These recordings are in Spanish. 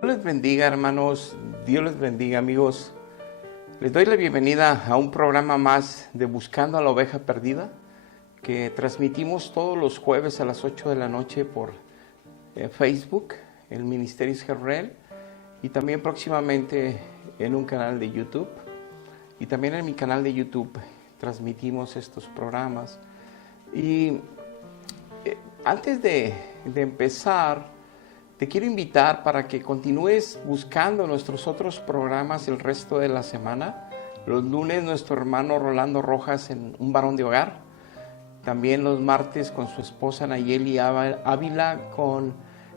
Dios les bendiga, hermanos. Dios les bendiga, amigos. Les doy la bienvenida a un programa más de Buscando a la Oveja Perdida, que transmitimos todos los jueves a las 8 de la noche por Facebook, el Ministerio Israel, y también próximamente en un canal de YouTube. Y también en mi canal de YouTube transmitimos estos programas. Y antes de empezar, te quiero invitar para que continúes buscando nuestros otros programas el resto de la semana. Los lunes nuestro hermano Rolando Rojas en Un Varón de Hogar. También los martes con su esposa Nayeli Ávila con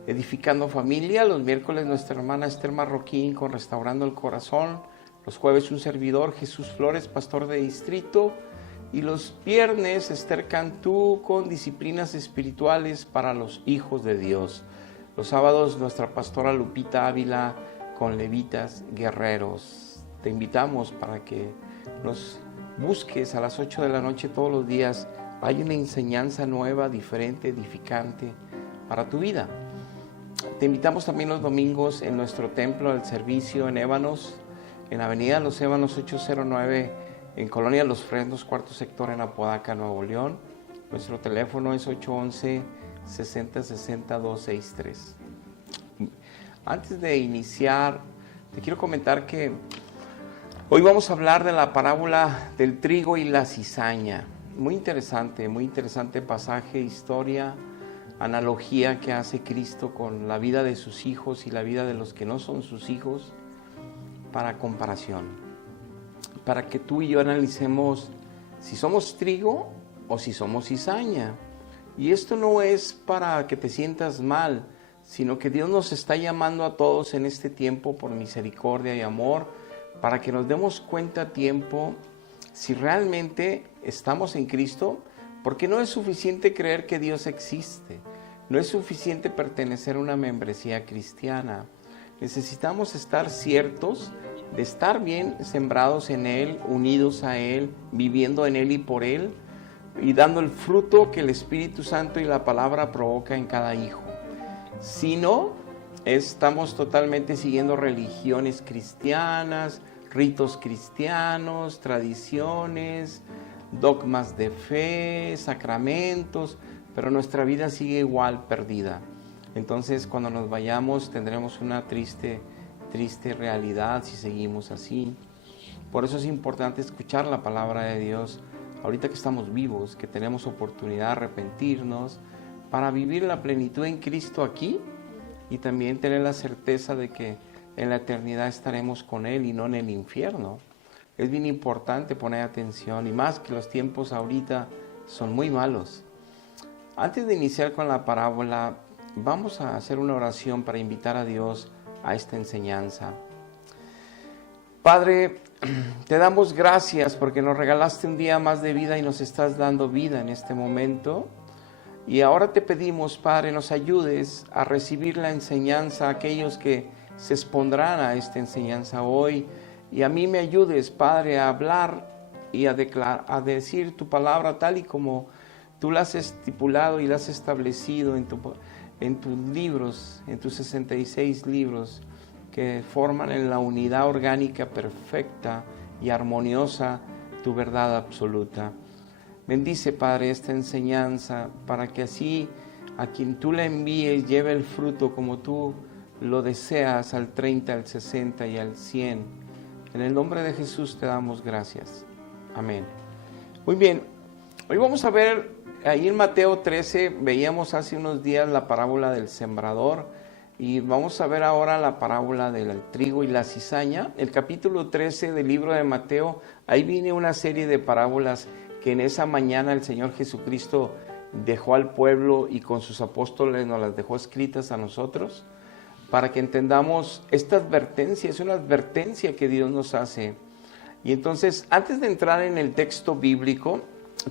Edificando Familia. Los miércoles nuestra hermana Esther Marroquín con Restaurando el Corazón. Los jueves un servidor, Jesús Flores, pastor de distrito. Y los viernes Esther Cantú con Disciplinas Espirituales para los Hijos de Dios. Los sábados nuestra pastora Lupita Ávila con Levitas Guerreros. Te invitamos para que nos busques a las 8 de la noche todos los días. Hay una enseñanza nueva, diferente, edificante para tu vida. Te invitamos también los domingos en nuestro templo del servicio en Ébanos, en Avenida Los Ébanos 809, en Colonia Los Fresnos, cuarto sector en Apodaca, Nuevo León. Nuestro teléfono es 811-6060-263. Antes de iniciar, te quiero comentar que hoy vamos a hablar de la parábola del trigo y la cizaña. Muy interesante pasaje, historia, analogía que hace Cristo con la vida de sus hijos y la vida de los que no son sus hijos para comparación. Para que tú y yo analicemos si somos trigo o si somos cizaña. Y esto no es para que te sientas mal, sino que Dios nos está llamando a todos en este tiempo por misericordia y amor, para que nos demos cuenta a tiempo si realmente estamos en Cristo, porque no es suficiente creer que Dios existe, no es suficiente pertenecer a una membresía cristiana. Necesitamos estar ciertos de estar bien sembrados en Él, unidos a Él, viviendo en Él y por Él, y dando el fruto que el Espíritu Santo y la palabra provoca en cada hijo. Si no, estamos totalmente siguiendo religiones cristianas, ritos cristianos, tradiciones, dogmas de fe, sacramentos, pero nuestra vida sigue igual perdida. Entonces, cuando nos vayamos, tendremos una triste realidad si seguimos así. Por eso es importante escuchar la palabra de Dios ahorita que estamos vivos, que tenemos oportunidad de arrepentirnos para vivir la plenitud en Cristo aquí y también tener la certeza de que en la eternidad estaremos con Él y no en el infierno. Es bien importante poner atención, y más que los tiempos ahorita son muy malos. Antes de iniciar con la parábola, vamos a hacer una oración para invitar a Dios a esta enseñanza. Padre, te damos gracias porque nos regalaste un día más de vida y nos estás dando vida en este momento. Y ahora te pedimos, Padre, nos ayudes a recibir la enseñanza, aquellos que se expondrán a esta enseñanza hoy. Y a mí me ayudes, Padre, a hablar y a decir tu palabra tal y como tú la has estipulado y la has establecido en tus libros, en tus 66 libros, que forman en la unidad orgánica perfecta y armoniosa tu verdad absoluta. Bendice, Padre, esta enseñanza para que así a quien tú la envíes lleve el fruto como tú lo deseas, al 30, al 60 y al 100. En el nombre de Jesús te damos gracias. Amén. Muy bien, hoy vamos a ver, ahí en Mateo 13, veíamos hace unos días la parábola del sembrador. Y vamos a ver ahora la parábola del trigo y la cizaña. El capítulo 13 del libro de Mateo, ahí viene una serie de parábolas que en esa mañana el Señor Jesucristo dejó al pueblo y con sus apóstoles nos las dejó escritas a nosotros, para que entendamos esta advertencia. Es una advertencia que Dios nos hace. Y entonces, antes de entrar en el texto bíblico,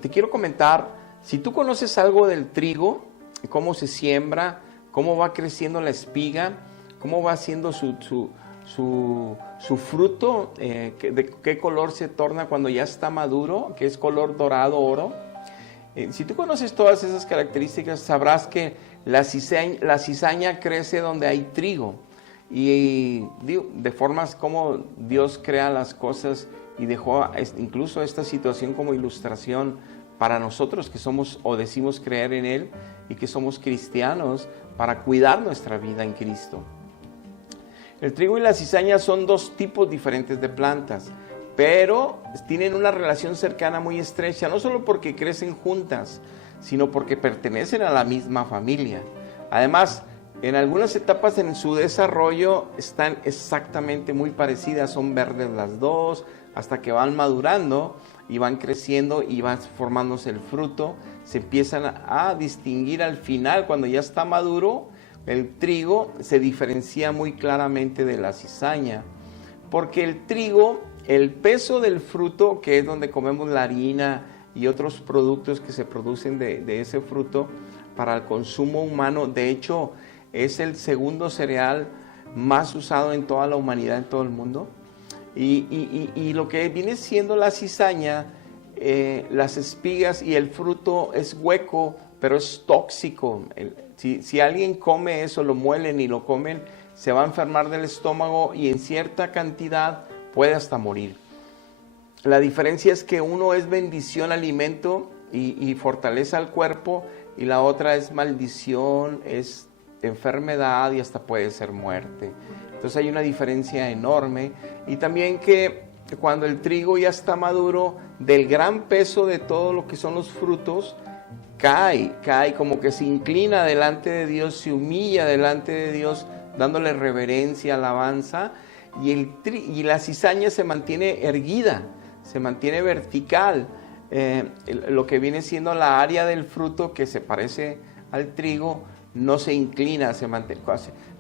te quiero comentar, si tú conoces algo del trigo, cómo se siembra, cómo va creciendo la espiga, cómo va haciendo su fruto, de qué color se torna cuando ya está maduro, que es color dorado, oro. Si tú conoces todas esas características, sabrás que la cizaña crece donde hay trigo. Y digo, de formas como Dios crea las cosas y dejó incluso esta situación como ilustración para nosotros que somos o decimos creer en Él y que somos cristianos, para cuidar nuestra vida en Cristo. El trigo y la cizaña son dos tipos diferentes de plantas, pero tienen una relación cercana muy estrecha, no solo porque crecen juntas, sino porque pertenecen a la misma familia. Además, en algunas etapas en su desarrollo están exactamente muy parecidas, son verdes las dos, hasta que van madurando y van creciendo y van formándose el fruto. Se empiezan a distinguir al final, cuando ya está maduro, el trigo se diferencia muy claramente de la cizaña, porque el trigo, el peso del fruto, que es donde comemos la harina y otros productos que se producen de ese fruto para el consumo humano, de hecho es el segundo cereal más usado en toda la humanidad, en todo el mundo. Y lo que viene siendo la cizaña, las espigas y el fruto es hueco, pero es tóxico. Si alguien come eso, lo muelen y lo comen, se va a enfermar del estómago y en cierta cantidad puede hasta morir. La diferencia es que uno es bendición, alimento y fortaleza al cuerpo, y la otra es maldición, es enfermedad y hasta puede ser muerte. Entonces hay una diferencia enorme. Y también que cuando el trigo ya está maduro, del gran peso de todo lo que son los frutos, cae como que se inclina delante de Dios, se humilla delante de Dios, dándole reverencia, alabanza, y la cizaña se mantiene erguida, se mantiene vertical. Lo que viene siendo la área del fruto, que se parece al trigo, no se inclina, se mantiene,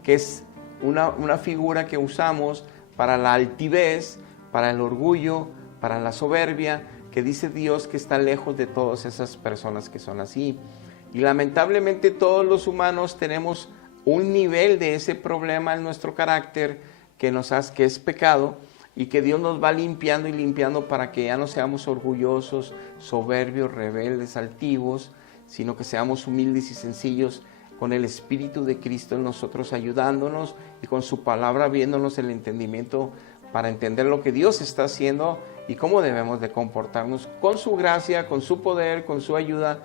que es una figura que usamos para la altivez, para el orgullo, para la soberbia, que dice Dios que está lejos de todas esas personas que son así. Y lamentablemente todos los humanos tenemos un nivel de ese problema en nuestro carácter que es pecado, y que Dios nos va limpiando y limpiando para que ya no seamos orgullosos, soberbios, rebeldes, altivos, sino que seamos humildes y sencillos, con el Espíritu de Cristo en nosotros ayudándonos y con su palabra viéndonos el entendimiento para entender lo que Dios está haciendo y cómo debemos de comportarnos con su gracia, con su poder, con su ayuda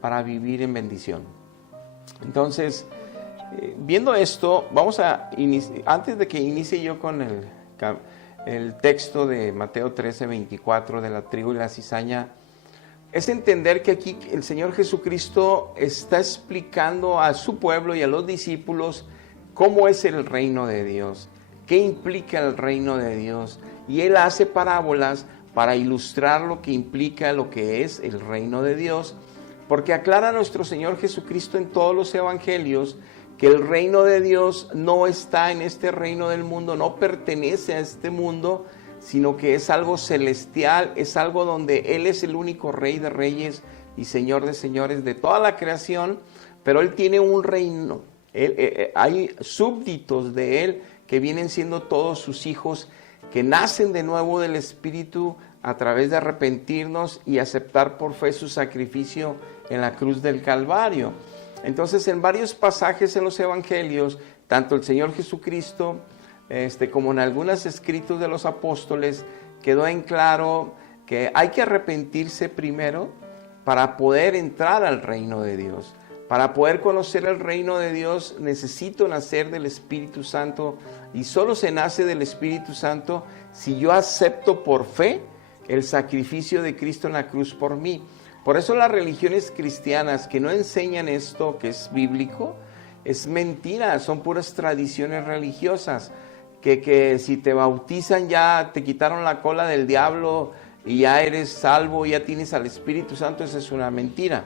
para vivir en bendición. Entonces, viendo esto, vamos a antes de que inicie yo con el texto de Mateo 13:24 de la trigo y la cizaña, es entender que aquí el Señor Jesucristo está explicando a su pueblo y a los discípulos cómo es el reino de Dios, qué implica el reino de Dios. Y Él hace parábolas para ilustrar lo que implica, lo que es el reino de Dios, porque aclara nuestro Señor Jesucristo en todos los evangelios que el reino de Dios no está en este reino del mundo, no pertenece a este mundo, sino que es algo celestial, es algo donde Él es el único Rey de reyes y Señor de señores de toda la creación, pero Él tiene un reino. Hay súbditos de Él que vienen siendo todos sus hijos, que nacen de nuevo del Espíritu a través de arrepentirnos y aceptar por fe su sacrificio en la cruz del Calvario. Entonces, en varios pasajes en los evangelios, tanto el Señor Jesucristo como en algunos escritos de los apóstoles, quedó en claro que hay que arrepentirse primero para poder entrar al reino de Dios. Para poder conocer el reino de Dios necesito nacer del Espíritu Santo, y solo se nace del Espíritu Santo si yo acepto por fe el sacrificio de Cristo en la cruz por mí. Por eso las religiones cristianas que no enseñan esto que es bíblico, es mentira, son puras tradiciones religiosas. Que si te bautizan ya te quitaron la cola del diablo y ya eres salvo, ya tienes al Espíritu Santo, esa es una mentira.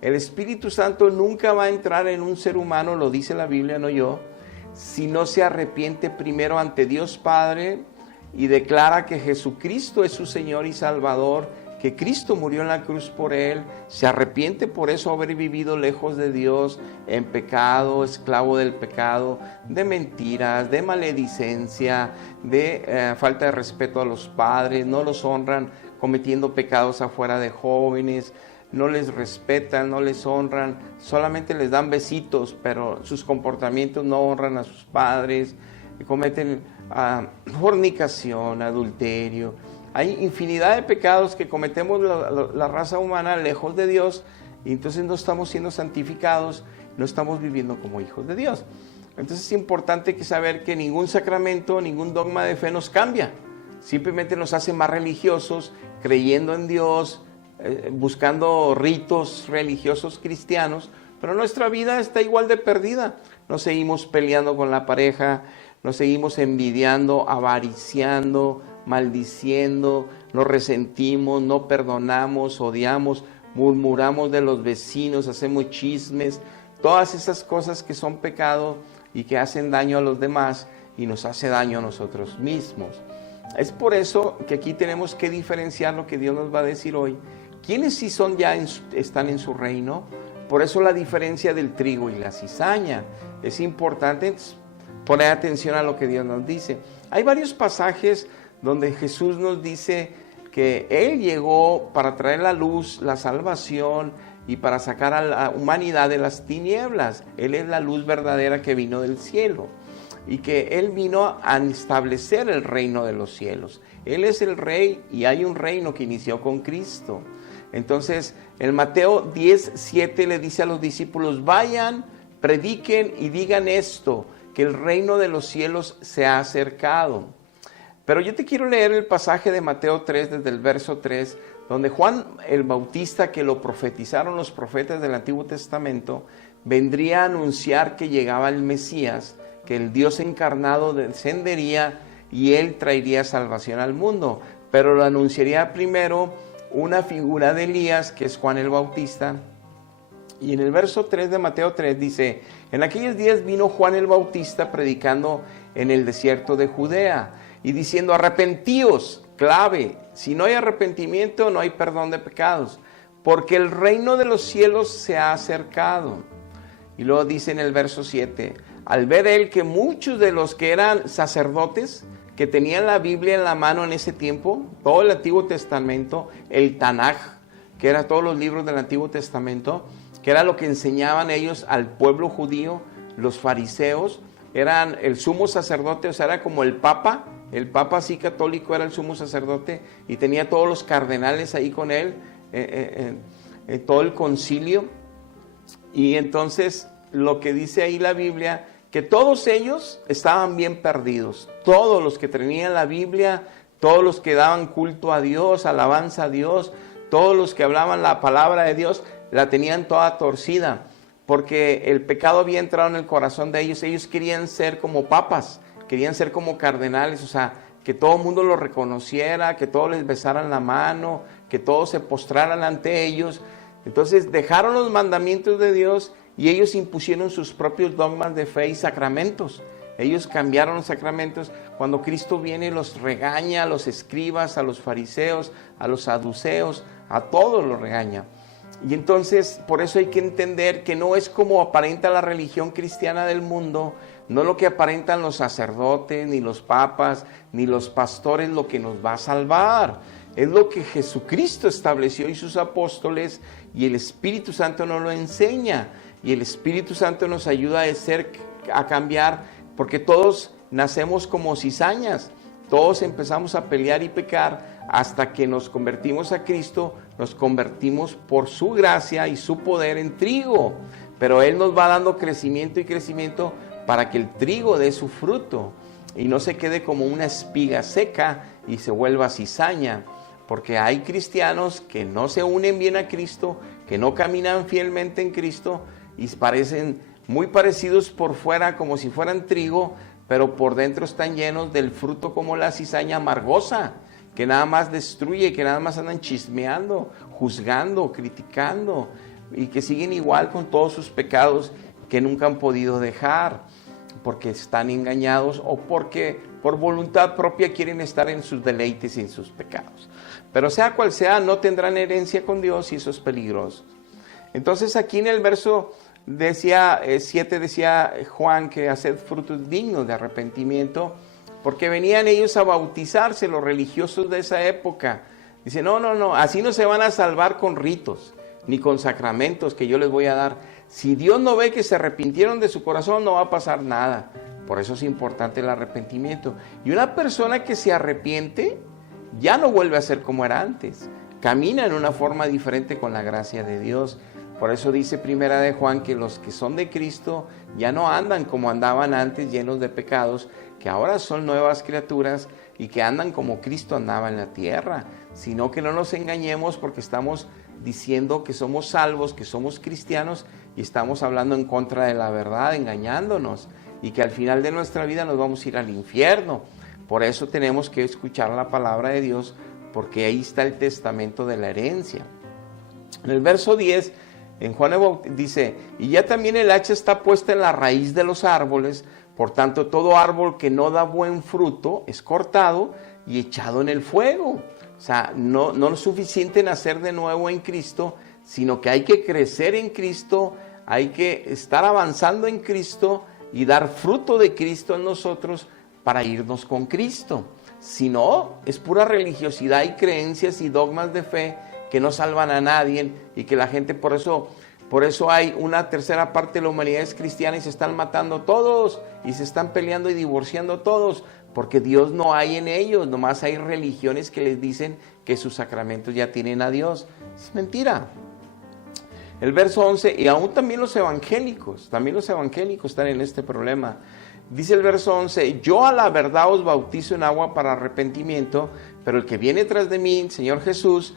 El Espíritu Santo nunca va a entrar en un ser humano, lo dice la Biblia, no yo, si no se arrepiente primero ante Dios Padre y declara que Jesucristo es su Señor y Salvador, que Cristo murió en la cruz por él, se arrepiente por eso haber vivido lejos de Dios, en pecado, esclavo del pecado, de mentiras, de maledicencia, de falta de respeto a los padres, no los honran, cometiendo pecados afuera de jóvenes, no les respetan, no les honran, solamente les dan besitos, pero sus comportamientos no honran a sus padres, que cometen fornicación, adulterio. Hay infinidad de pecados que cometemos la raza humana lejos de Dios, y entonces no estamos siendo santificados, no estamos viviendo como hijos de Dios. Entonces es importante saber que ningún sacramento, ningún dogma de fe nos cambia. Simplemente nos hace más religiosos, creyendo en Dios, buscando ritos religiosos cristianos, pero nuestra vida está igual de perdida. Nos seguimos peleando con la pareja, nos seguimos envidiando, avariciando, maldiciendo, nos resentimos, no perdonamos, odiamos, murmuramos de los vecinos, hacemos chismes, todas esas cosas que son pecado y que hacen daño a los demás y nos hace daño a nosotros mismos. Es por eso que aquí tenemos que diferenciar lo que Dios nos va a decir hoy. ¿Quiénes sí son ya están en su reino? Por eso la diferencia del trigo y la cizaña. Es importante poner atención a lo que Dios nos dice. Hay varios pasajes donde Jesús nos dice que Él llegó para traer la luz, la salvación y para sacar a la humanidad de las tinieblas. Él es la luz verdadera que vino del cielo y que Él vino a establecer el reino de los cielos. Él es el rey y hay un reino que inició con Cristo. Entonces, en Mateo 10:7 le dice a los discípulos: vayan, prediquen y digan esto, que el reino de los cielos se ha acercado. Pero yo te quiero leer el pasaje de Mateo 3, desde el verso 3, donde Juan el Bautista, que lo profetizaron los profetas del Antiguo Testamento, vendría a anunciar que llegaba el Mesías, que el Dios encarnado descendería y Él traería salvación al mundo. Pero lo anunciaría primero una figura de Elías, que es Juan el Bautista. Y en el verso 3 de Mateo 3 dice: en aquellos días vino Juan el Bautista predicando en el desierto de Judea y diciendo: arrepentíos, clave, si no hay arrepentimiento no hay perdón de pecados, porque el reino de los cielos se ha acercado. Y luego dice en el verso 7, al ver él que muchos de los que eran sacerdotes, que tenían la Biblia en la mano en ese tiempo, todo el Antiguo Testamento, el Tanaj, que era todos los libros del Antiguo Testamento, que era lo que enseñaban ellos al pueblo judío, los fariseos, eran el sumo sacerdote, o sea, era como el papa así católico era el sumo sacerdote y tenía todos los cardenales ahí con él, todo el concilio. Y entonces lo que dice ahí la Biblia, que todos ellos estaban bien perdidos, todos los que tenían la Biblia, todos los que daban culto a Dios, alabanza a Dios, todos los que hablaban la palabra de Dios, la tenían toda torcida, porque el pecado había entrado en el corazón de ellos. Ellos querían ser como papas, querían ser como cardenales, o sea, que todo el mundo los reconociera, que todos les besaran la mano, que todos se postraran ante ellos. Entonces dejaron los mandamientos de Dios y ellos impusieron sus propios dogmas de fe y sacramentos. Ellos cambiaron los sacramentos. Cuando Cristo viene los regaña a los escribas, a los fariseos, a los saduceos, a todos los regaña. Y entonces por eso hay que entender que no es como aparenta la religión cristiana del mundo, no lo que aparentan los sacerdotes, ni los papas, ni los pastores lo que nos va a salvar. Es lo que Jesucristo estableció y sus apóstoles, y el Espíritu Santo nos lo enseña. Y el Espíritu Santo nos ayuda a cambiar, porque todos nacemos como cizañas. Todos empezamos a pelear y pecar hasta que nos convertimos a Cristo, nos convertimos por su gracia y su poder en trigo. Pero Él nos va dando crecimiento y crecimiento para que el trigo dé su fruto y no se quede como una espiga seca y se vuelva cizaña. Porque hay cristianos que no se unen bien a Cristo, que no caminan fielmente en Cristo y parecen muy parecidos por fuera como si fueran trigo, pero por dentro están llenos del fruto como la cizaña amargosa, que nada más destruye, que nada más andan chismeando, juzgando, criticando, y que siguen igual con todos sus pecados que nunca han podido dejar, porque están engañados o porque por voluntad propia quieren estar en sus deleites y en sus pecados. Pero sea cual sea, no tendrán herencia con Dios y eso es peligroso. Entonces aquí en el verso 7 decía Juan que haced frutos dignos de arrepentimiento, porque venían ellos a bautizarse, los religiosos de esa época. Dice, no, así no se van a salvar con ritos, ni con sacramentos que yo les voy a dar. Si Dios no ve que se arrepintieron de su corazón, no va a pasar nada. Por eso es importante el arrepentimiento. Y una persona que se arrepiente ya no vuelve a ser como era antes. Camina en una forma diferente con la gracia de Dios. Por eso dice Primera de Juan que los que son de Cristo ya no andan como andaban antes, llenos de pecados, que ahora son nuevas criaturas y que andan como Cristo andaba en la tierra. Sino que no nos engañemos, porque estamos diciendo que somos salvos, que somos cristianos, y estamos hablando en contra de la verdad, engañándonos, y que al final de nuestra vida nos vamos a ir al infierno. Por eso tenemos que escuchar la palabra de Dios, porque ahí está el testamento de la herencia. En el verso 10, en Juan dice, y ya también el hacha está puesta en la raíz de los árboles, por tanto todo árbol que no da buen fruto es cortado y echado en el fuego. O sea, no es suficiente nacer de nuevo en Cristo, sino que hay que crecer en Cristo, hay que estar avanzando en Cristo y dar fruto de Cristo en nosotros para irnos con Cristo. Si no, es pura religiosidad y creencias y dogmas de fe que no salvan a nadie, y que la gente, por eso hay una tercera parte de la humanidad es cristiana y se están matando todos y se están peleando y divorciando todos, porque Dios no hay en ellos. Nomás hay religiones que les dicen que sus sacramentos ya tienen a Dios. Es mentira. El verso 11, y aún también los evangélicos están en este problema. Dice el verso 11, yo a la verdad os bautizo en agua para arrepentimiento, pero el que viene tras de mí, Señor Jesús,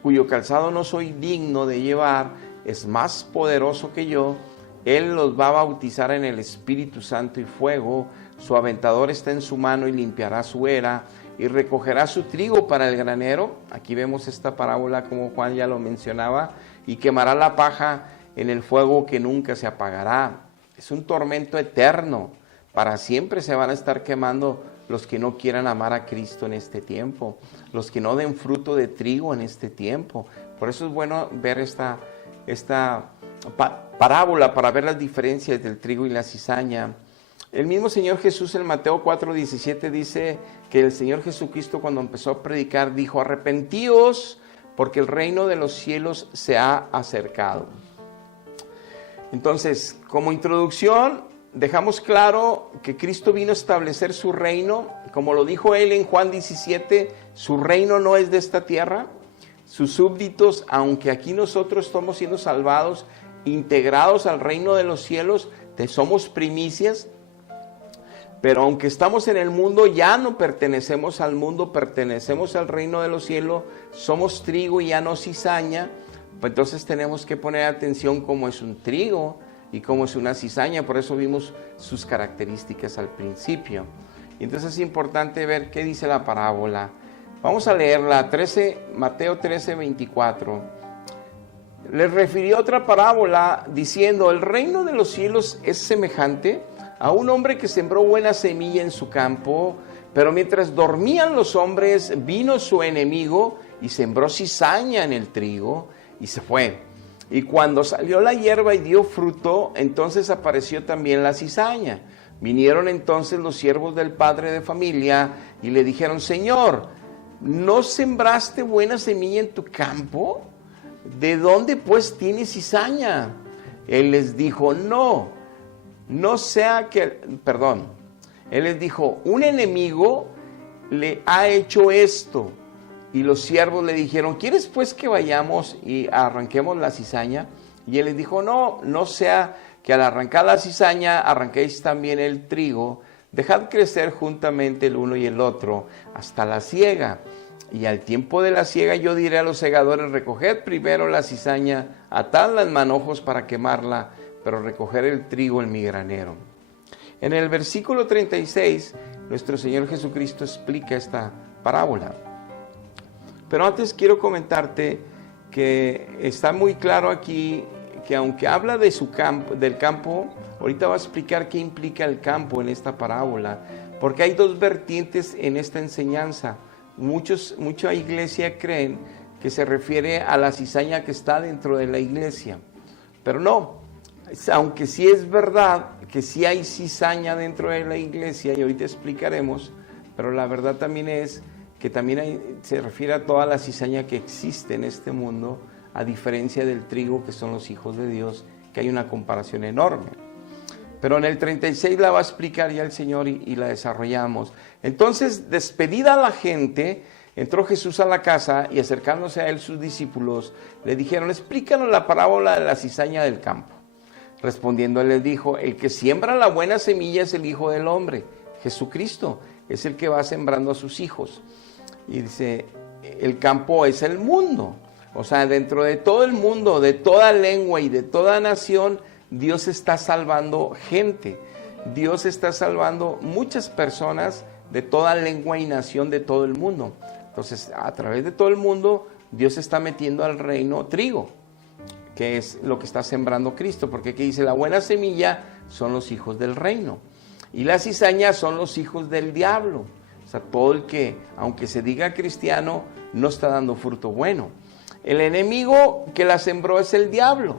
cuyo calzado no soy digno de llevar, es más poderoso que yo. Él los va a bautizar en el Espíritu Santo y fuego. Su aventador está en su mano y limpiará su era y recogerá su trigo para el granero. Aquí vemos esta parábola como Juan ya lo mencionaba. Y quemará la paja en el fuego que nunca se apagará. Es un tormento eterno. Para siempre se van a estar quemando los que no quieran amar a Cristo en este tiempo, los que no den fruto de trigo en este tiempo. Por eso es bueno ver esta parábola para ver las diferencias del trigo y la cizaña. El mismo Señor Jesús en Mateo 4:17 dice que el Señor Jesucristo, cuando empezó a predicar, dijo, arrepentíos porque el reino de los cielos se ha acercado. Entonces, como introducción, dejamos claro que Cristo vino a establecer su reino. Como lo dijo él en Juan 17, su reino no es de esta tierra. Sus súbditos, aunque aquí nosotros estamos siendo salvados, integrados al reino de los cielos, somos primicias, pero aunque estamos en el mundo, ya no pertenecemos al mundo, pertenecemos al reino de los cielos, somos trigo y ya no cizaña. Pues entonces tenemos que poner atención cómo es un trigo y cómo es una cizaña. Por eso vimos sus características al principio. Y entonces es importante ver qué dice la parábola. Vamos a leerla, Mateo 13:24. Les refirió otra parábola diciendo, el reino de los cielos es semejante a un hombre que sembró buena semilla en su campo, pero mientras dormían los hombres, vino su enemigo y sembró cizaña en el trigo y se fue. Y cuando salió la hierba y dio fruto, entonces apareció también la cizaña. Vinieron entonces los siervos del padre de familia y le dijeron, Señor, ¿no sembraste buena semilla en tu campo? ¿De dónde pues tiene cizaña? Él les dijo, Él les dijo, un enemigo le ha hecho esto. Y los siervos le dijeron, ¿quieres pues que vayamos y arranquemos la cizaña? Y él les dijo, no sea que al arrancar la cizaña arranquéis también el trigo. Dejad crecer juntamente el uno y el otro hasta la siega. Y al tiempo de la siega yo diré a los segadores, recoged primero la cizaña, atadla en manojos para quemarla, pero recoger el trigo en mi granero. En el versículo 36, nuestro Señor Jesucristo explica esta parábola. Pero antes quiero comentarte que está muy claro aquí que aunque habla de del campo, ahorita va a explicar qué implica el campo en esta parábola, porque hay dos vertientes en esta enseñanza. Mucha iglesia creen que se refiere a la cizaña que está dentro de la iglesia, pero no, aunque sí es verdad que sí hay cizaña dentro de la iglesia, y ahorita explicaremos, pero la verdad también es que también se refiere a toda la cizaña que existe en este mundo, a diferencia del trigo que son los hijos de Dios que hay una comparación enorme. Pero en el 36 la va a explicar ya el Señor y la desarrollamos. Entonces, despedida la gente, entró Jesús a la casa y acercándose a él sus discípulos, le dijeron, explícanos la parábola de la cizaña del campo. Respondiendo él les dijo, el que siembra la buena semilla es el Hijo del Hombre, Jesucristo, es el que va sembrando a sus hijos. Y dice, el campo es el mundo. O sea, dentro de todo el mundo, de toda lengua y de toda nación, Dios está salvando gente. Dios está salvando muchas personas de toda lengua y nación de todo el mundo. Entonces, a través de todo el mundo, Dios está metiendo al reino trigo, que es lo que está sembrando Cristo. Porque aquí dice, la buena semilla son los hijos del reino. Y la cizaña son los hijos del diablo. O sea, todo el que, aunque se diga cristiano, no está dando fruto bueno. El enemigo que la sembró es el diablo.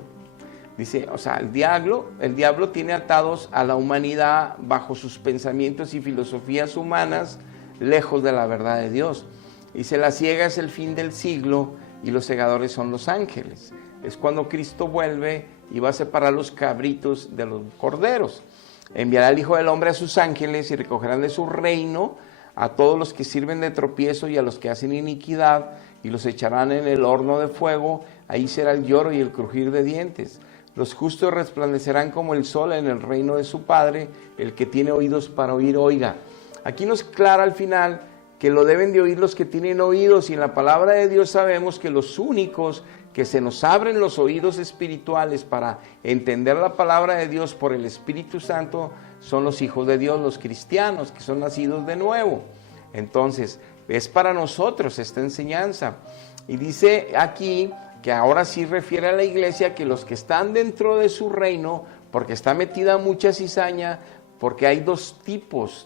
Dice, o sea, el diablo tiene atados a la humanidad bajo sus pensamientos y filosofías humanas, lejos de la verdad de Dios. Dice, la ciega es el fin del siglo y los segadores son los ángeles. Es cuando Cristo vuelve y va a separar los cabritos de los corderos. Enviará el Hijo del Hombre a sus ángeles y recogerán de su reino a todos los que sirven de tropiezo y a los que hacen iniquidad, y los echarán en el horno de fuego. Ahí será el lloro y el crujir de dientes. Los justos resplandecerán como el sol en el reino de su Padre. El que tiene oídos para oír, oiga. Aquí nos aclara al final que lo deben de oír los que tienen oídos, y en la palabra de Dios sabemos que los únicos que se nos abren los oídos espirituales para entender la palabra de Dios por el Espíritu Santo son los hijos de Dios, los cristianos que son nacidos de nuevo. Entonces, es para nosotros esta enseñanza. Y dice aquí que ahora sí refiere a la iglesia, que los que están dentro de su reino, porque está metida mucha cizaña, porque hay dos tipos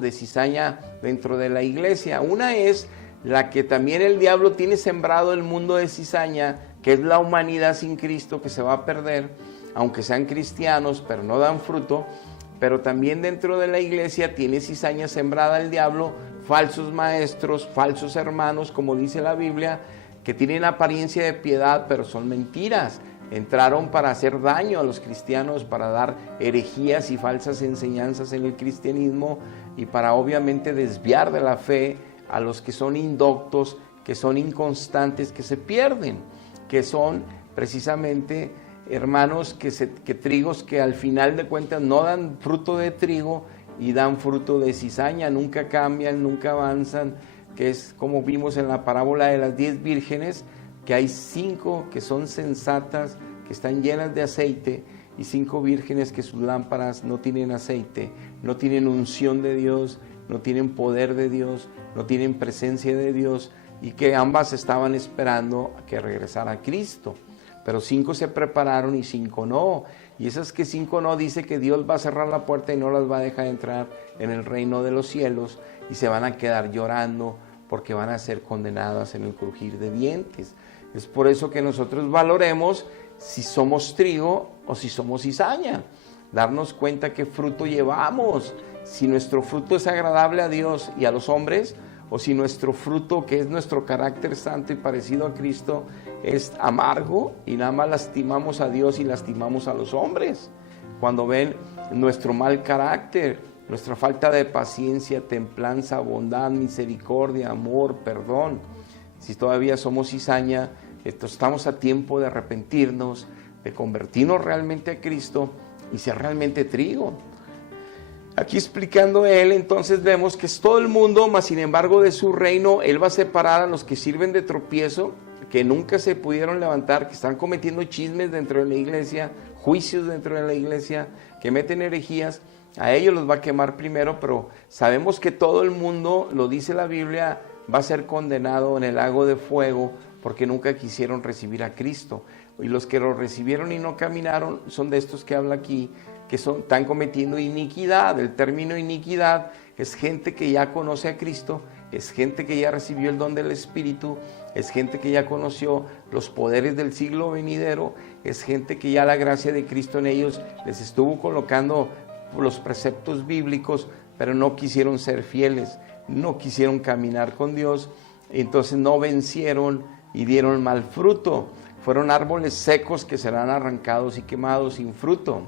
de cizaña dentro de la iglesia. Una es la que también el diablo tiene sembrado el mundo de cizaña, que es la humanidad sin Cristo, que se va a perder, aunque sean cristianos, pero no dan fruto. Pero también dentro de la iglesia tiene cizaña sembrada el diablo, falsos maestros, falsos hermanos, como dice la Biblia, que tienen apariencia de piedad, pero son mentiras. Entraron para hacer daño a los cristianos, para dar herejías y falsas enseñanzas en el cristianismo, y para obviamente desviar de la fe a los que son indoctos, que son inconstantes, que se pierden, que son precisamente hermanos que trigos que al final de cuentas no dan fruto de trigo y dan fruto de cizaña, nunca cambian, nunca avanzan, que es como vimos en la parábola de las 10 vírgenes, que hay 5 que son sensatas, que están llenas de aceite, y 5 vírgenes que sus lámparas no tienen aceite, no tienen unción de Dios, no tienen poder de Dios, no tienen presencia de Dios, y que ambas estaban esperando a que regresara Cristo. Pero 5 se prepararon y 5 no. Y esas que 5 no, dice que Dios va a cerrar la puerta y no las va a dejar entrar en el reino de los cielos, y se van a quedar llorando porque van a ser condenadas en el crujir de dientes. Es por eso que nosotros valoremos si somos trigo o si somos cizaña. Darnos cuenta qué fruto llevamos, si nuestro fruto es agradable a Dios y a los hombres, o si nuestro fruto, que es nuestro carácter santo y parecido a Cristo, es amargo y nada más lastimamos a Dios y lastimamos a los hombres. Cuando ven nuestro mal carácter, nuestra falta de paciencia, templanza, bondad, misericordia, amor, perdón. Si todavía somos cizaña, estamos a tiempo de arrepentirnos, de convertirnos realmente a Cristo y ser realmente trigo. Aquí explicando él, entonces vemos que es todo el mundo, mas sin embargo de su reino, él va a separar a los que sirven de tropiezo, que nunca se pudieron levantar, que están cometiendo chismes dentro de la iglesia, juicios dentro de la iglesia, que meten herejías. A ellos los va a quemar primero, pero sabemos que todo el mundo, lo dice la Biblia, va a ser condenado en el lago de fuego, porque nunca quisieron recibir a Cristo. Y los que lo recibieron y no caminaron son de estos que habla aquí, que están cometiendo iniquidad. El término iniquidad es gente que ya conoce a Cristo, es gente que ya recibió el don del Espíritu, es gente que ya conoció los poderes del siglo venidero, es gente que ya la gracia de Cristo en ellos les estuvo colocando los preceptos bíblicos, pero no quisieron ser fieles, no quisieron caminar con Dios, entonces no vencieron y dieron mal fruto. fueron árboles secos que serán arrancados y quemados sin fruto.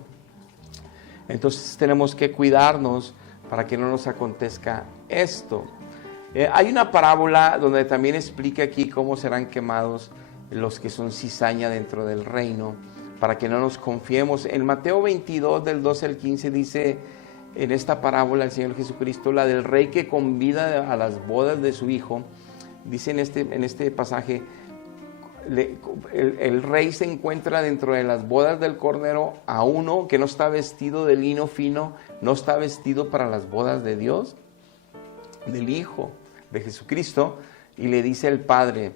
Entonces tenemos que cuidarnos para que no nos acontezca esto. Hay una parábola donde también explica aquí cómo serán quemados los que son cizaña dentro del reino, para que no nos confiemos. En Mateo 22, del 12 al 15, dice en esta parábola el Señor Jesucristo, la del rey que convida a las bodas de su hijo. Dice en este pasaje, el rey se encuentra dentro de las bodas del Cordero a uno que no está vestido de lino fino, no está vestido para las bodas de Dios, del Hijo de Jesucristo, y le dice el Padre: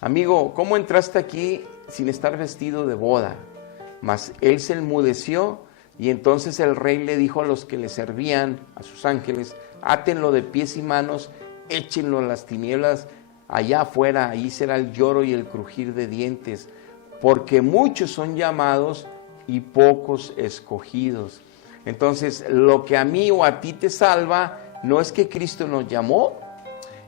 amigo, ¿cómo entraste aquí sin estar vestido de boda? Mas él se enmudeció, y entonces el rey le dijo a los que le servían, a sus ángeles: átenlo de pies y manos, échenlo a las tinieblas allá afuera, ahí será el lloro y el crujir de dientes, porque muchos son llamados y pocos escogidos. Entonces, lo que a mí o a ti te salva no es que Cristo nos llamó.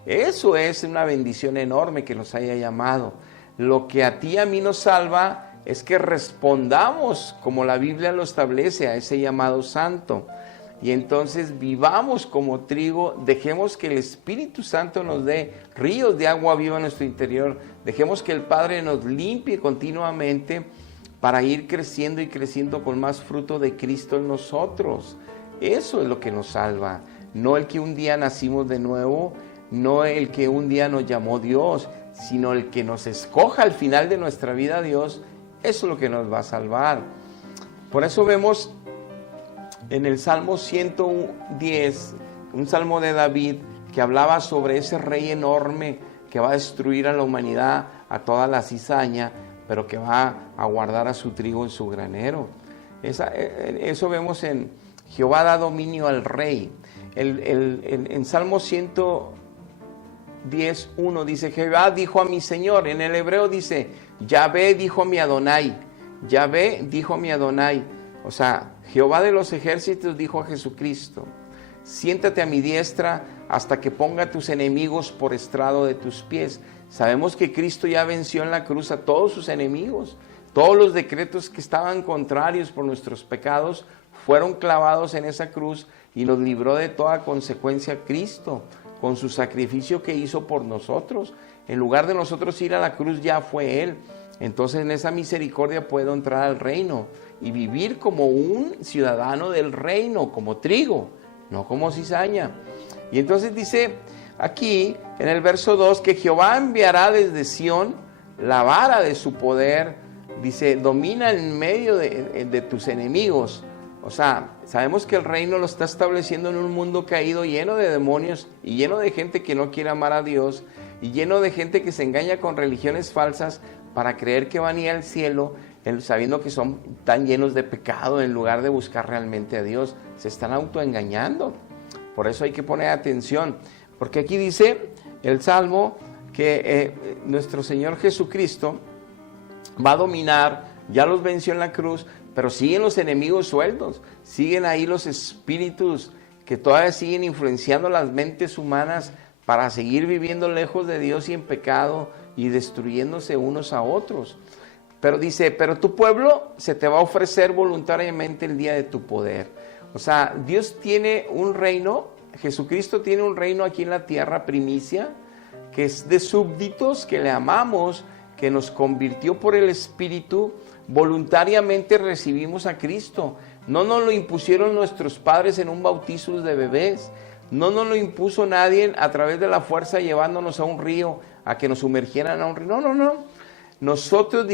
Eso es una bendición enorme que nos haya llamado. Lo que a ti y a mí nos salva es que respondamos como la Biblia lo establece a ese llamado santo. Y entonces vivamos como trigo, dejemos que el Espíritu Santo nos dé ríos de agua viva en nuestro interior, dejemos que el Padre nos limpie continuamente para ir creciendo y creciendo con más fruto de Cristo en nosotros. Eso es lo que nos salva, no el que un día nacimos de nuevo, no el que un día nos llamó Dios, sino el que nos escoja al final de nuestra vida Dios. Eso es lo que nos va a salvar. Por eso vemos en el Salmo 110, un salmo de David, que hablaba sobre ese rey enorme que va a destruir a la humanidad, a toda la cizaña, pero que va a guardar a su trigo en su granero. Eso vemos en Jehová da dominio al rey. En Salmo 110:1 dice: Jehová dijo a mi Señor. En el hebreo dice: Yahvé dijo a mi Adonai. Yahvé dijo a mi Adonai. O sea, Jehová de los ejércitos dijo a Jesucristo: siéntate a mi diestra hasta que ponga a tus enemigos por estrado de tus pies. Sabemos que Cristo ya venció en la cruz a todos sus enemigos. Todos los decretos que estaban contrarios por nuestros pecados fueron clavados en esa cruz y nos libró de toda consecuencia Cristo con su sacrificio que hizo por nosotros. En lugar de nosotros ir a la cruz, ya fue Él. Entonces en esa misericordia puedo entrar al reino y vivir como un ciudadano del reino, como trigo, no como cizaña. Y entonces dice aquí en el verso 2 que Jehová enviará desde Sión la vara de su poder. Dice: domina en medio de tus enemigos. O sea, sabemos que el reino lo está estableciendo en un mundo caído, lleno de demonios y lleno de gente que no quiere amar a Dios y lleno de gente que se engaña con religiones falsas para creer que van a ir al cielo, sabiendo que son tan llenos de pecado en lugar de buscar realmente a Dios. Se están autoengañando. Por eso hay que poner atención, porque aquí dice el Salmo que nuestro Señor Jesucristo va a dominar, ya los venció en la cruz, pero siguen los enemigos sueltos, siguen ahí los espíritus que todavía siguen influenciando las mentes humanas para seguir viviendo lejos de Dios y en pecado y destruyéndose unos a otros. Pero dice: pero tu pueblo se te va a ofrecer voluntariamente el día de tu poder. O sea, Dios tiene un reino, Jesucristo tiene un reino aquí en la tierra, primicia, que es de súbditos, que le amamos, que nos convirtió por el Espíritu. Voluntariamente recibimos a Cristo. No nos lo impusieron nuestros padres en un bautizo de bebés. No nos lo impuso nadie a través de la fuerza llevándonos a un río, a que nos sumergieran a un río. No. Nosotros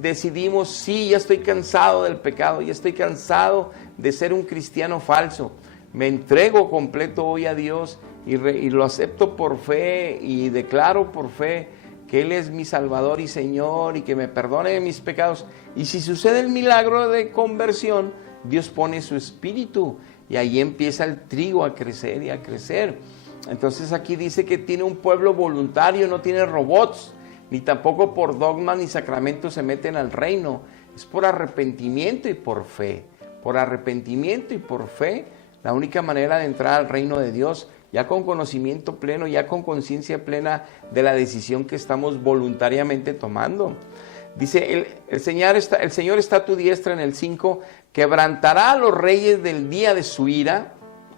decidimos: sí, ya estoy cansado del pecado, ya estoy cansado de ser un cristiano falso. Me entrego completo hoy a Dios y lo acepto por fe y declaro por fe que Él es mi Salvador y Señor y que me perdone de mis pecados. Y si sucede el milagro de conversión, Dios pone su espíritu y ahí empieza el trigo a crecer y a crecer. Entonces aquí dice que tiene un pueblo voluntario, no tiene robots, ni tampoco por dogma ni sacramento se meten al reino. Es por arrepentimiento y por fe. Por arrepentimiento y por fe, la única manera de entrar al reino de Dios, ya con conocimiento pleno, ya con conciencia plena de la decisión que estamos voluntariamente tomando. Dice, el Señor está a tu diestra en el 5, quebrantará a los reyes del día de su ira,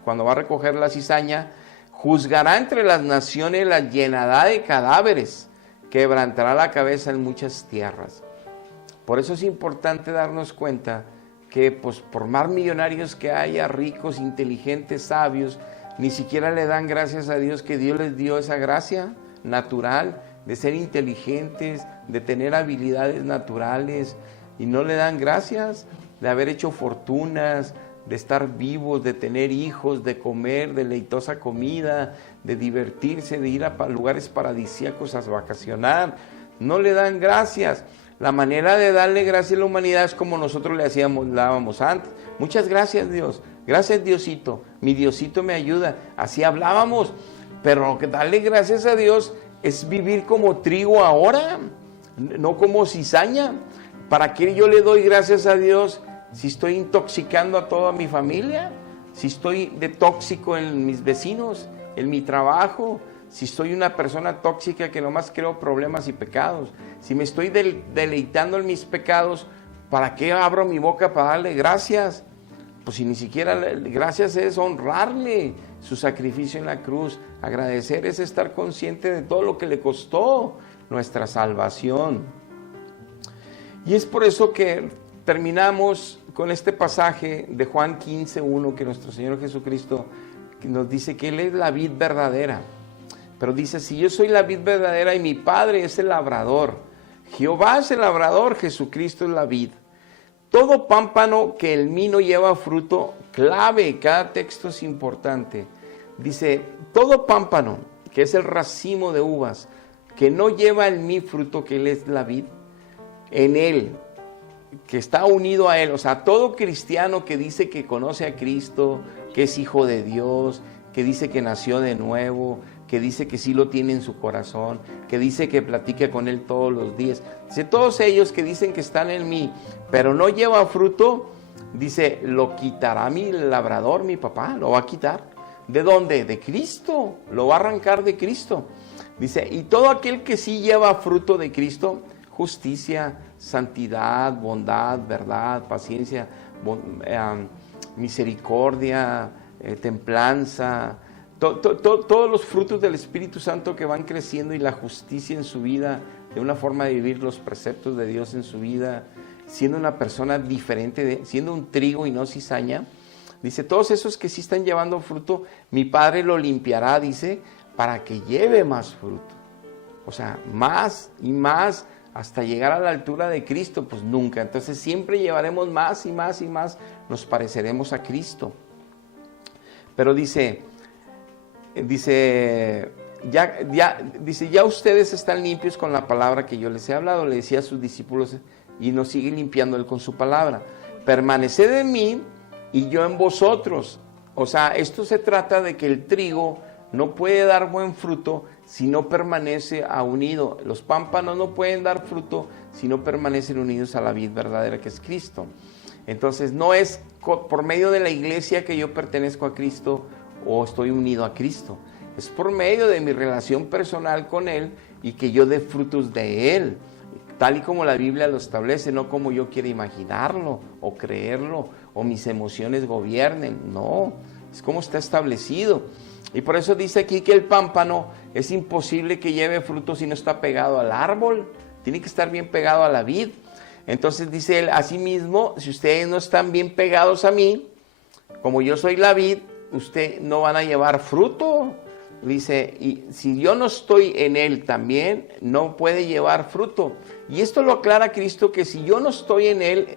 cuando va a recoger la cizaña, juzgará entre las naciones, la llenará de cadáveres, quebrantará la cabeza en muchas tierras. Por eso es importante darnos cuenta que pues, por más millonarios que haya, ricos, inteligentes, sabios, ni siquiera le dan gracias a Dios que Dios les dio esa gracia natural de ser inteligentes, de tener habilidades naturales, y no le dan gracias de haber hecho fortunas, de estar vivos, de tener hijos, de comer deleitosa comida, de divertirse, de ir a lugares paradisíacos a vacacionar. No le dan gracias. La manera de darle gracias a la humanidad es como nosotros le hablábamos antes. Muchas gracias, Dios. Gracias, Diosito. Mi Diosito me ayuda. Así hablábamos. Pero darle gracias a Dios es vivir como trigo ahora, no como cizaña. ¿Para qué yo le doy gracias a Dios si estoy intoxicando a toda mi familia? Si estoy de tóxico en mis vecinos, en mi trabajo, si soy una persona tóxica que nomás creo problemas y pecados, si me estoy deleitando en mis pecados, ¿para qué abro mi boca para darle gracias? Pues si ni siquiera gracias es honrarle su sacrificio en la cruz. Agradecer es estar consciente de todo lo que le costó nuestra salvación. Y es por eso que terminamos con este pasaje de Juan 15:1, que nuestro Señor Jesucristo nos dice que Él es la vid verdadera. Pero dice, si yo soy la vid verdadera y mi Padre es el labrador, Jehová es el labrador, Jesucristo es la vid. Todo pámpano que en mí no lleva fruto, clave, cada texto es importante. Dice, todo pámpano, que es el racimo de uvas, que no lleva en mí fruto, que Él es la vid, en Él, que está unido a Él, o sea, todo cristiano que dice que conoce a Cristo, que es hijo de Dios, que dice que nació de nuevo, que dice que sí lo tiene en su corazón, que dice que platica con Él todos los días. Dice, todos ellos que dicen que están en mí, pero no lleva fruto, dice, lo quitará mi labrador, mi papá, lo va a quitar. ¿De dónde? De Cristo, lo va a arrancar de Cristo. Dice, y todo aquel que sí lleva fruto de Cristo, justicia, santidad, bondad, verdad, paciencia, misericordia, templanza, todos los frutos del Espíritu Santo que van creciendo, y la justicia en su vida, de una forma de vivir los preceptos de Dios en su vida, siendo una persona diferente, siendo un trigo y no cizaña. Dice, todos esos que sí están llevando fruto, mi Padre lo limpiará, dice, para que lleve más fruto. O sea, más y más, hasta llegar a la altura de Cristo, pues nunca. Entonces siempre llevaremos más y más y más, nos pareceremos a Cristo. Pero dice, ya ustedes están limpios con la palabra que yo les he hablado, le decía a sus discípulos, y nos sigue limpiando Él con su palabra. Permaneced en mí y yo en vosotros. O sea, esto se trata de que el trigo no puede dar buen fruto si no permanece unido. Los pámpanos no pueden dar fruto si no permanecen unidos a la vid verdadera, que es Cristo. Entonces no es por medio de la iglesia que yo pertenezco a Cristo o estoy unido a Cristo. Es por medio de mi relación personal con Él y que yo dé frutos de Él, tal y como la Biblia lo establece, no como yo quiera imaginarlo o creerlo o mis emociones gobiernen. No, es como está establecido. Y por eso dice aquí que el pámpano es imposible que lleve fruto si no está pegado al árbol. Tiene que estar bien pegado a la vid. Entonces dice él, asimismo, si ustedes no están bien pegados a mí, como yo soy la vid, ustedes no van a llevar fruto. Dice, y si yo no estoy en Él también, no puede llevar fruto. Y esto lo aclara Cristo, que si yo no estoy en Él,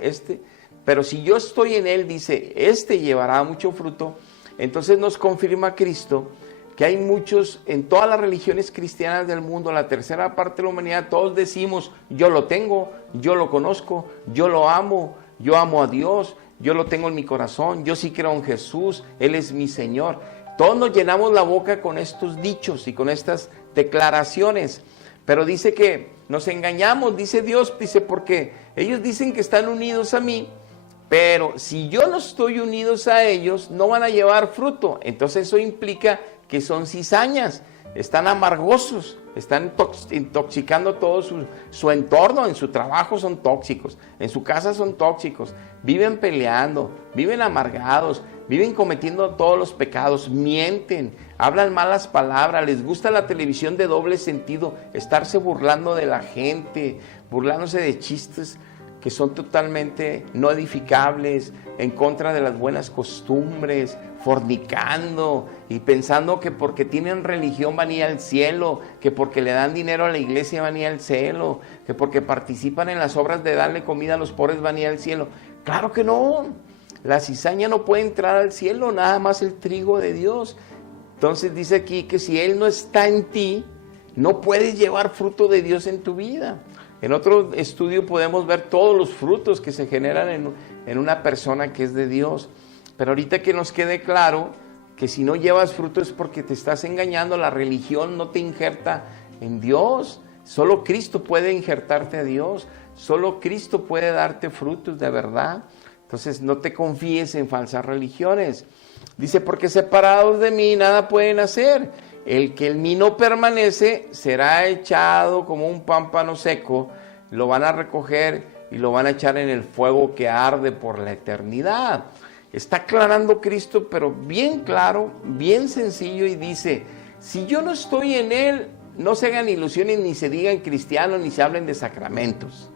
pero si yo estoy en Él, dice, llevará mucho fruto. Entonces nos confirma Cristo que hay muchos, en todas las religiones cristianas del mundo, la tercera parte de la humanidad, todos decimos, yo lo tengo, yo lo conozco, yo lo amo, yo amo a Dios, yo lo tengo en mi corazón, yo sí creo en Jesús, Él es mi Señor. Todos nos llenamos la boca con estos dichos y con estas declaraciones, pero dice que nos engañamos, dice Dios, dice, porque ellos dicen que están unidos a mí, pero si yo no estoy unidos a ellos, no van a llevar fruto. Entonces eso implica que son cizañas, están amargosos, están intoxicando todo su entorno. En su trabajo son tóxicos, en su casa son tóxicos, viven peleando, viven amargados, viven cometiendo todos los pecados, mienten, hablan malas palabras, les gusta la televisión de doble sentido, estarse burlando de la gente, burlándose de chistes que son totalmente no edificables, en contra de las buenas costumbres, fornicando y pensando que porque tienen religión van a ir al cielo, que porque le dan dinero a la iglesia van a ir al cielo, que porque participan en las obras de darle comida a los pobres van a ir al cielo. Claro que no, la cizaña no puede entrar al cielo, nada más el trigo de Dios. Entonces dice aquí que si Él no está en ti, no puedes llevar fruto de Dios en tu vida. En otro estudio podemos ver todos los frutos que se generan en una persona que es de Dios. Pero ahorita que nos quede claro que si no llevas fruto es porque te estás engañando, la religión no te injerta en Dios. Solo Cristo puede injertarte a Dios, solo Cristo puede darte frutos de verdad. Entonces no te confíes en falsas religiones. Dice, porque separados de mí nada pueden hacer. El que en mí no permanece será echado como un pámpano seco, lo van a recoger y lo van a echar en el fuego que arde por la eternidad. Está aclarando Cristo, pero bien claro, bien sencillo, y dice, si yo no estoy en Él, no se hagan ilusiones, ni se digan cristianos, ni se hablen de sacramentos.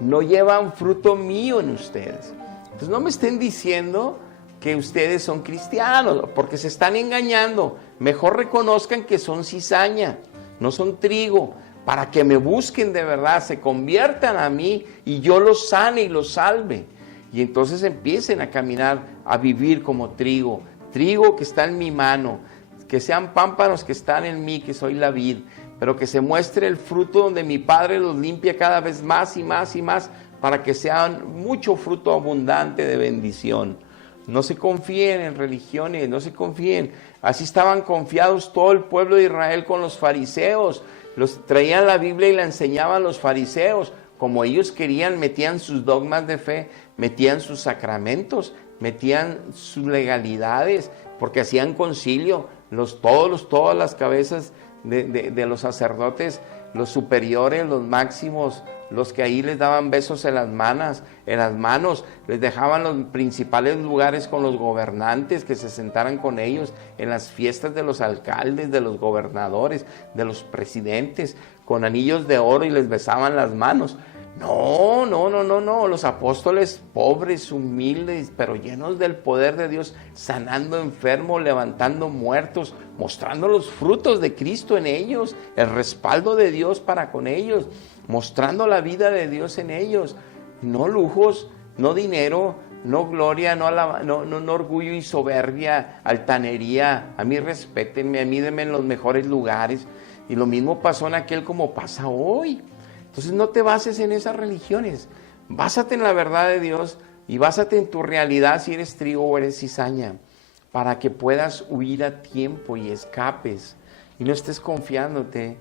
No llevan fruto mío en ustedes. Entonces no me estén diciendo que ustedes son cristianos, porque se están engañando. Mejor reconozcan que son cizaña, no son trigo, para que me busquen de verdad, se conviertan a mí y yo los sane y los salve. Y entonces empiecen a caminar, a vivir como trigo, trigo que está en mi mano, que sean pámpanos que están en mí, que soy la vid, pero que se muestre el fruto donde mi Padre los limpia cada vez más y más y más, para que sean mucho fruto abundante de bendición. No se confíen en religiones, no se confíen. Así estaban confiados todo el pueblo de Israel con los fariseos. Los traían la Biblia y la enseñaban los fariseos. Como ellos querían, metían sus dogmas de fe, metían sus sacramentos, metían sus legalidades, porque hacían concilio. Todas las cabezas de los sacerdotes, los superiores, los máximos, los que ahí les daban besos en las manos, les dejaban los principales lugares con los gobernantes, que se sentaran con ellos en las fiestas de los alcaldes, de los gobernadores, de los presidentes, con anillos de oro, y les besaban las manos. No, los apóstoles pobres, humildes, pero llenos del poder de Dios, sanando enfermos, levantando muertos, mostrando los frutos de Cristo en ellos, el respaldo de Dios para con ellos, mostrando la vida de Dios en ellos. No lujos, no dinero, no gloria, no orgullo y soberbia, altanería. A mí respétenme, a mí denme en los mejores lugares. Y lo mismo pasó en aquel como pasa hoy. Entonces no te bases en esas religiones, básate en la verdad de Dios y básate en tu realidad, si eres trigo o eres cizaña, para que puedas huir a tiempo y escapes y no estés confiándote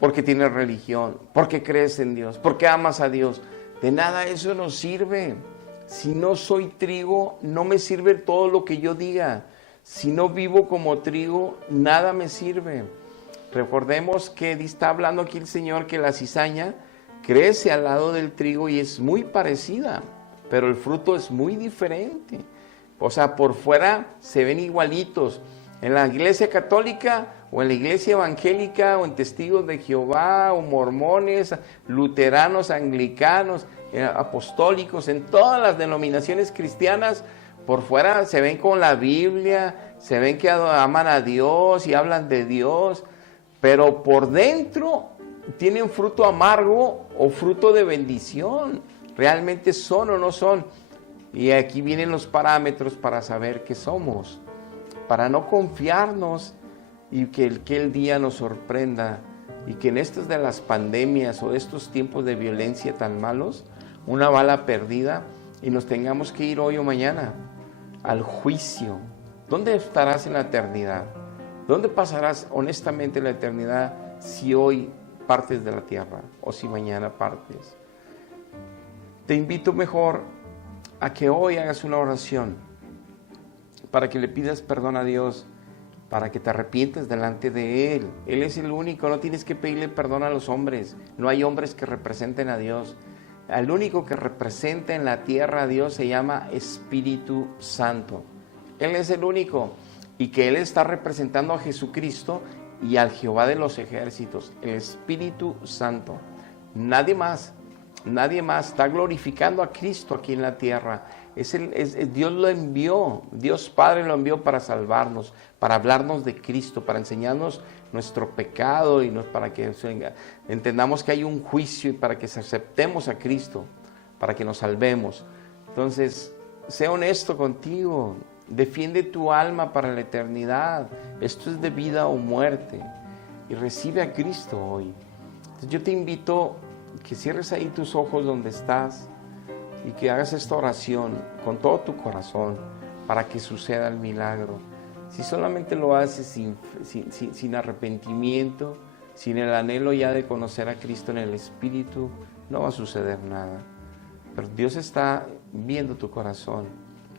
porque tienes religión, porque crees en Dios, porque amas a Dios. De nada eso nos sirve. Si no soy trigo, no me sirve todo lo que yo diga. Si no vivo como trigo, nada me sirve. Recordemos que está hablando aquí el Señor que la cizaña crece al lado del trigo y es muy parecida, pero el fruto es muy diferente. O sea, por fuera se ven igualitos. En la iglesia católica o en la iglesia evangélica o en testigos de Jehová o mormones, luteranos, anglicanos, apostólicos, en todas las denominaciones cristianas, por fuera se ven con la Biblia, se ven que aman a Dios y hablan de Dios, pero por dentro tienen fruto amargo o fruto de bendición. ¿Realmente son o no son? Y aquí vienen los parámetros para saber qué somos, para no confiarnos y que el día nos sorprenda y que en estas de las pandemias o estos tiempos de violencia tan malos, una bala perdida y nos tengamos que ir hoy o mañana al juicio. ¿Dónde estarás en la eternidad? ¿Dónde pasarás honestamente la eternidad si hoy partes de la tierra o si mañana partes? Te invito mejor a que hoy hagas una oración para que le pidas perdón a Dios para que te arrepientes delante de Él. Él es el único, no tienes que pedirle perdón a los hombres. No hay hombres que representen a Dios. El único que representa en la tierra a Dios se llama Espíritu Santo. Él es el único. Y que Él está representando a Jesucristo y al Jehová de los ejércitos, el Espíritu Santo. Nadie más está glorificando a Cristo aquí en la tierra. Dios lo envió, Dios Padre lo envió para salvarnos, para hablarnos de Cristo, para enseñarnos nuestro pecado y para que entendamos que hay un juicio y para que aceptemos a Cristo, para que nos salvemos. Entonces, sé honesto contigo, defiende tu alma para la eternidad. Esto es de vida o muerte y recibe a Cristo hoy. Entonces, yo te invito que cierres ahí tus ojos donde estás y que hagas esta oración con todo tu corazón para que suceda el milagro. Si solamente lo haces sin arrepentimiento, sin el anhelo ya de conocer a Cristo en el Espíritu, no va a suceder nada. Pero Dios está viendo tu corazón.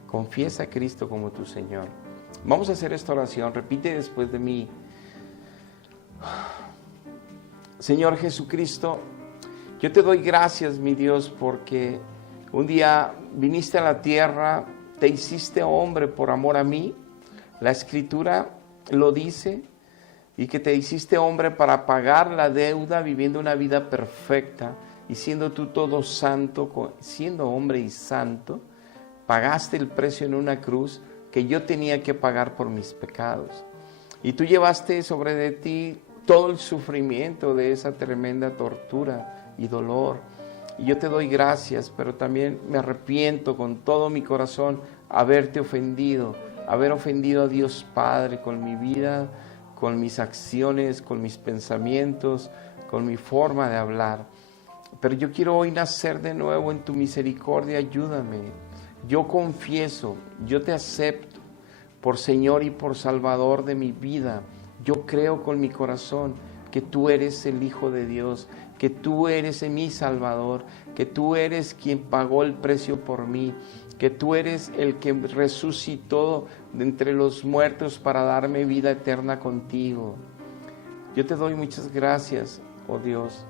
Confiesa a Cristo como tu Señor. Vamos a hacer esta oración. Repite después de mí. Señor Jesucristo, yo te doy gracias, mi Dios, porque un día viniste a la tierra, te hiciste hombre por amor a mí. La Escritura lo dice, y que te hiciste hombre para pagar la deuda, viviendo una vida perfecta, y siendo tú todo santo, siendo hombre y santo, pagaste el precio en una cruz que yo tenía que pagar por mis pecados. Y tú llevaste sobre de ti todo el sufrimiento de esa tremenda tortura y dolor. Y yo te doy gracias, pero también me arrepiento con todo mi corazón haberte ofendido, haber ofendido a Dios Padre con mi vida, con mis acciones, con mis pensamientos, con mi forma de hablar. Pero yo quiero hoy nacer de nuevo en tu misericordia, ayúdame. Yo confieso, yo te acepto por Señor y por Salvador de mi vida. Yo creo con mi corazón que tú eres el Hijo de Dios, que tú eres mi Salvador, que tú eres quien pagó el precio por mí, que tú eres el que resucitó de entre los muertos para darme vida eterna contigo. Yo te doy muchas gracias, oh Dios,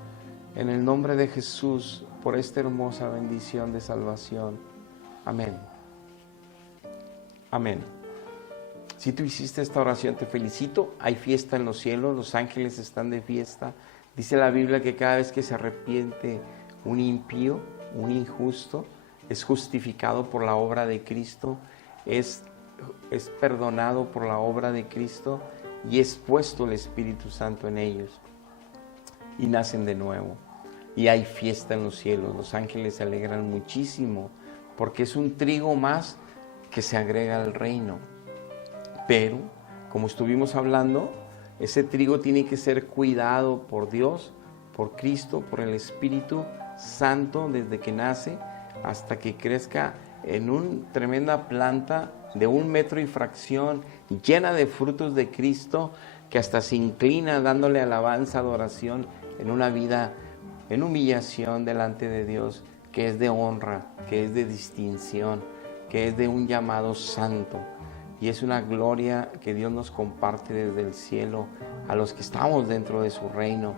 en el nombre de Jesús, por esta hermosa bendición de salvación. Amén. Amén. Si tú hiciste esta oración, te felicito. Hay fiesta en los cielos, los ángeles están de fiesta. Dice la Biblia que cada vez que se arrepiente un impío, un injusto, es justificado por la obra de Cristo, es perdonado por la obra de Cristo y es puesto el Espíritu Santo en ellos y nacen de nuevo. Y hay fiesta en los cielos, los ángeles se alegran muchísimo porque es un trigo más que se agrega al reino. Pero, como estuvimos hablando, ese trigo tiene que ser cuidado por Dios, por Cristo, por el Espíritu Santo desde que nace hasta que crezca en una tremenda planta de 1 metro y fracción, llena de frutos de Cristo, que hasta se inclina dándole alabanza, adoración en una vida, en humillación delante de Dios, que es de honra, que es de distinción, que es de un llamado santo. Y es una gloria que Dios nos comparte desde el cielo a los que estamos dentro de su reino.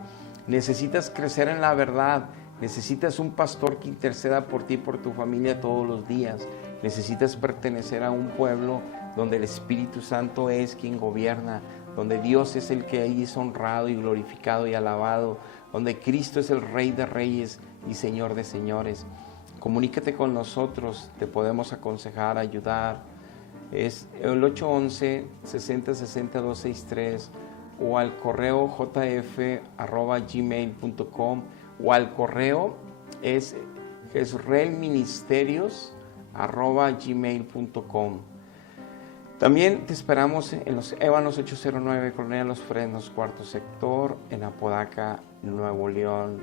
Necesitas crecer en la verdad. Necesitas un pastor que interceda por ti y por tu familia todos los días. Necesitas pertenecer a un pueblo donde el Espíritu Santo es quien gobierna, donde Dios es el que ahí es honrado y glorificado y alabado, donde Cristo es el Rey de Reyes y Señor de Señores. Comunícate con nosotros, te podemos aconsejar, ayudar. Es el 811-6060-263 o al correo jf@gmail.com o al correo es jezreelministerios@gmail.com. También te esperamos en los Ébanos 809, Colonia Los Frenos, cuarto sector, en Apodaca, Nuevo León.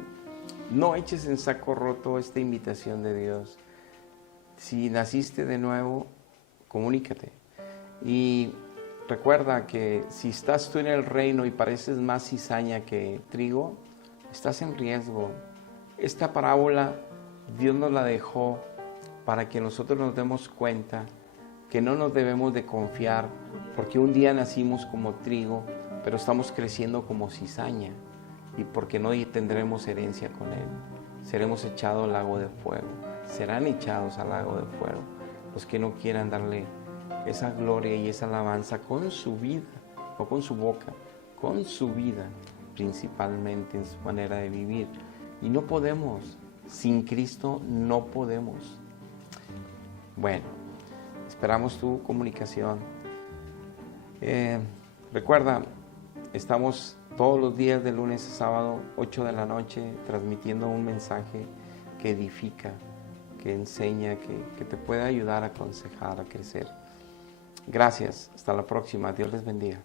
No eches en saco roto esta invitación de Dios. Si naciste de nuevo, comunícate. Y recuerda que si estás tú en el reino y pareces más cizaña que trigo, estás en riesgo. Esta parábola Dios nos la dejó para que nosotros nos demos cuenta que no nos debemos de confiar, porque un día nacimos como trigo, pero estamos creciendo como cizaña, y porque no tendremos herencia con Él. Seremos echados al lago de fuego, serán echados al lago de fuego los que no quieran darle esa gloria y esa alabanza con su vida, no con su boca, con su vida, principalmente en su manera de vivir. Y no podemos, sin Cristo no podemos. Bueno, esperamos tu comunicación. Recuerda, estamos todos los días de lunes a sábado, 8 de la noche, transmitiendo un mensaje que edifica, que enseña, que te puede ayudar a aconsejar, a crecer. Gracias, hasta la próxima, Dios les bendiga.